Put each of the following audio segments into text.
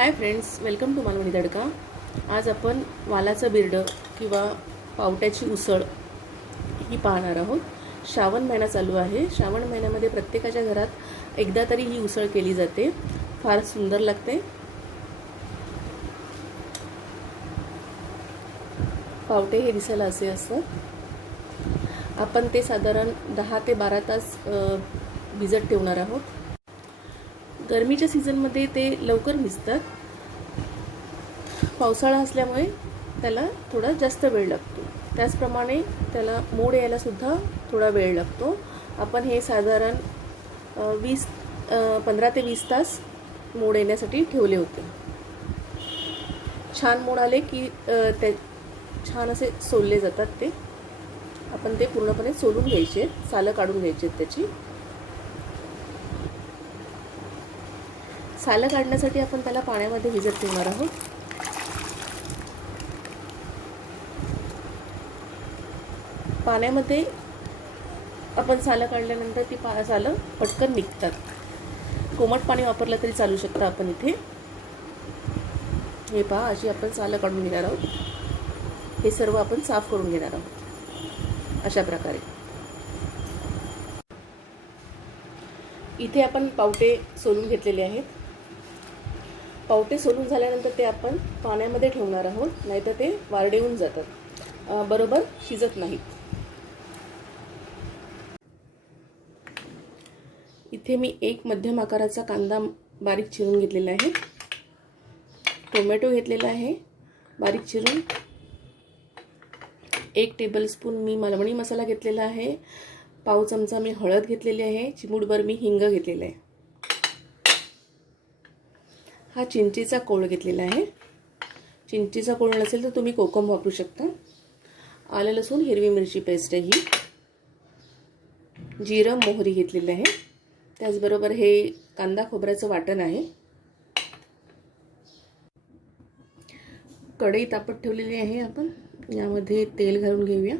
High friends, welcome to Malvani Tadka. आज आपण वालाचं बिरडं किंवा पावट्याची उसळ ही पाहणार आहोत। श्रावण महिना चालू आहे। श्रावण महिन्यामध्ये प्रत्येकाच्या घरात एकदा तरी ही उसळ केली जाते। फार सुंदर लागते। पावटे हे दिसायला असे असतात। आपण ते साधारण 10 ते 12 तास भिजत ठेवणार आहोत। गरमीच्या सीझनमध्ये ते लवकर भिजतात। पावसाळा असल्यामुळे त्याला थोडा जास्त वेळ लागतो। त्याचप्रमाणे त्याला मोड यायला सुद्धा थोडा वेळ लागतो। आपण हे साधारण 15 ते 20 तास मोड येण्यासाठी ठेवले होते। छान मोड आले की ते छान असे सोलले जातात। ते आपण ते पूर्णपणे सोलून घ्यायचे, सालं काढून घ्यायचे। त्याची सालं काढण्यासाठी आपण त्याला पाण्यामध्ये भिजत ठेवणार आहोत। पाण्यामध्ये आपण सालं काढल्यानंतर ती सालं पटकन निघतात। कोमट पाणी वापरलं तरी चालू शकतं। आपण इथे हे पहा, अशी आपण सालं काढून घेणार आहोत। हे सर्व आपण साफ करून घेणार आहोत अशा प्रकारे। इथे आपण पावटे सोलून घेतलेले आहेत। पावटे सोलून झाल्यानंतर ते आपण पाण्यामध्ये ठेवणार आहोत, नाहीतर ते वारडे होऊन जातात, बरोबर शिजत नाहीत। इथे मी एक मध्यम आकाराचा कांदा बारीक चिरून घेतलेला आहे। टोमॅटो घेतलेला आहे बारीक चिरून। 1 टेबलस्पून मी मालवणी मसाला घेतलेला आहे। पाव चमचा मी हळद घेतलेली आहे। चिमूटभर मी हिंग घेतलेला आहे। हा चिंचेचा कोळ घेतलेला आहे। चिंचेचा कोळ नसेल तर तुम्ही कोकम वापरू शकता। आलं लसूण हिरवी मिरची पेस्ट आहे ही। जिरं मोहरी घेतलेली आहे। त्याचबरोबर हे कांदा खोबऱ्याचं वाटण आहे। कढई तापत ठेवलेली आहे। आपण यामध्ये तेल घालून घेऊया।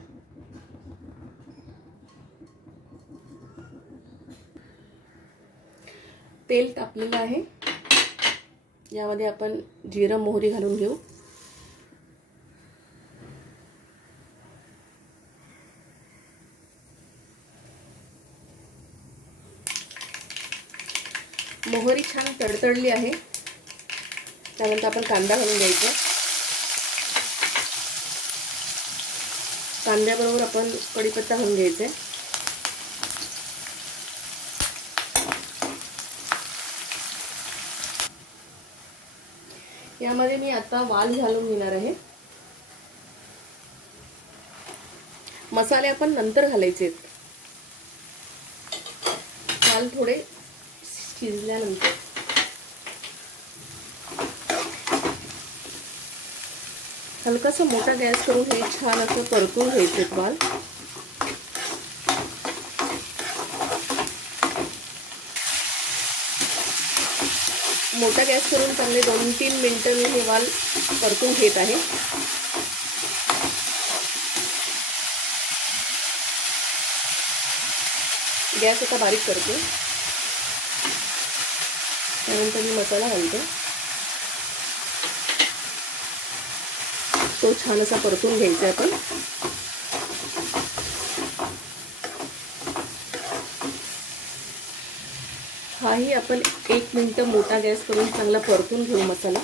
तेल तापलेलं आहे। यामध्ये आपण जिरं मोहरी घालून घेऊ। मोहरी छान तडतडली आहे। त्यानंतर आपण कांदा घालून घ्यायचा। कांद्याबरोबर आपण कढीपत्ता घालून घ्यायचा। यामध्ये मी आता वाल घालून घेणार आहे। मसाले आपण नंतर घालायचे आहेत। वाल थोडे शिजल्यानंतर हलकासा मोठा गॅस करून हे छान असं परतून घ्यायचे वाल। मोठा गॅस करून चांगले 2-3 मिनिटं मी हे वाल परतून घेत आहे। गॅस आता बारीक करते। त्यानंतर मी मसाला घालते। तो छान असा परतून घ्यायचा आपण। हाही आपण 1 मिनिट मोठा गॅस करून चांगला परतून घेऊ मसाला।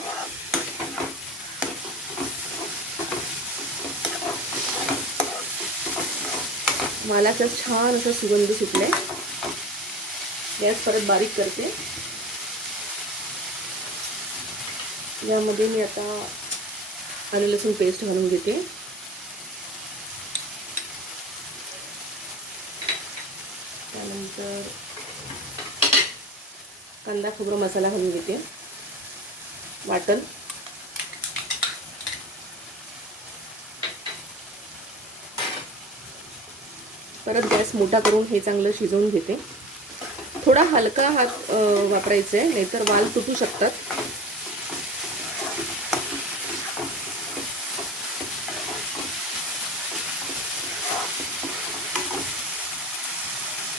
मालाचा छान असा सुगंध सुटलाय। गॅस परत बारीक करते। यामध्ये मी आता आलं लसूण पेस्ट घालून घेते। त्यानंतर कांदा खोबरं मसाला घालून घेते, वाटण। परत गॅस मोठा करून हे चांगलं शिजवून घेते। थोडा हलका हात वापरायचा आहे, नाहीतर वाल तुटू शकतात।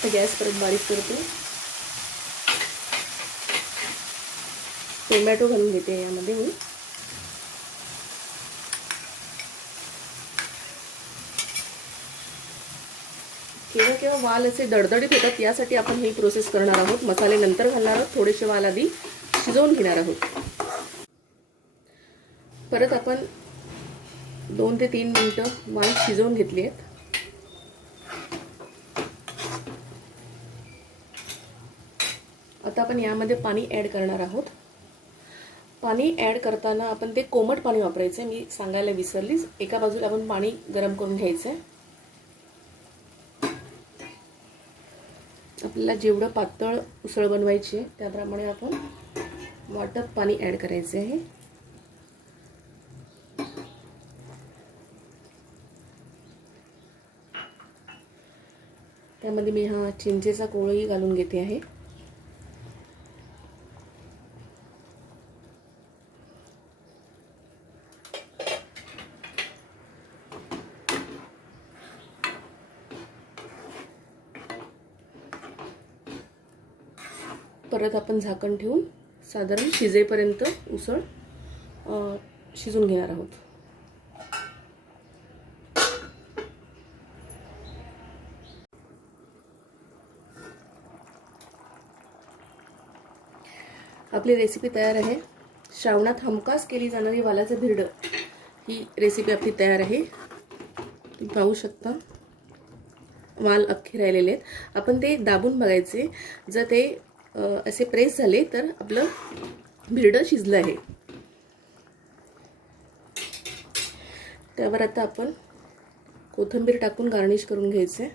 गॅस परत बारीक करते। टोमॅटो घालून घेते यामध्ये मी. केव्हा केव्हा वाल असे दडदडीत होतात, यासाठी आपण ही प्रोसेस करणार आहोत. मसाले नंतर घालणार आहोत. थोडेसे वाल आधी शिजवून घेणार आहोत. परत आपण 2 ते 3 मिनिटं वाल शिजवून घेतली आहेत. आता आपण यामध्ये पाणी ॲड करणार आहोत. पाणी ॲड करताना आपण ते कोमट पाणी वापरायचं आहे, मी सांगायला विसरलीच. एका बाजूला आपण पाणी गरम करून घ्यायचं आहे. आपल्याला जेवढं पातळ उसळ बनवायची त्याप्रमाणे आपण वाटप पाणी ॲड करायचे आहे. त्यामध्ये मी हा चिंचेचा कोळही घालून घेते आहे. परत आपण झाकण ठेवून साधारण शिजेपर्यंत उसळ शिजून घेणार आहोत. आपली रेसिपी तयार आहे. श्रावणात हमखास केली जाणारी वालाचं धिरडं ही रेसिपी आपली तयार आहे. तुम्ही पाहू शकता वाल अख्खे राहिलेले आहेत. आपण ते दाबून बघायचे. जर ते असे प्रेस झाले तर आपलं धिरडं शिजलं आहे. त्यावर आता आपण कोथिंबीर टाकून गार्निश करून घ्यायचे.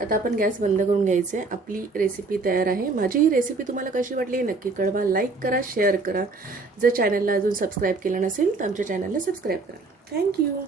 आता आपण गॅस बंद करून घ्यायचे. आपली रेसिपी तयार आहे. माझी ही रेसिपी तुम्हाला कशी वाटली नक्की कळवा. लाईक करा, शेअर करा. जर चॅनलला अजून सबस्क्राईब केलं नसेल तर आमच्या चॅनलला सबस्क्राईब करा. थँक्यू.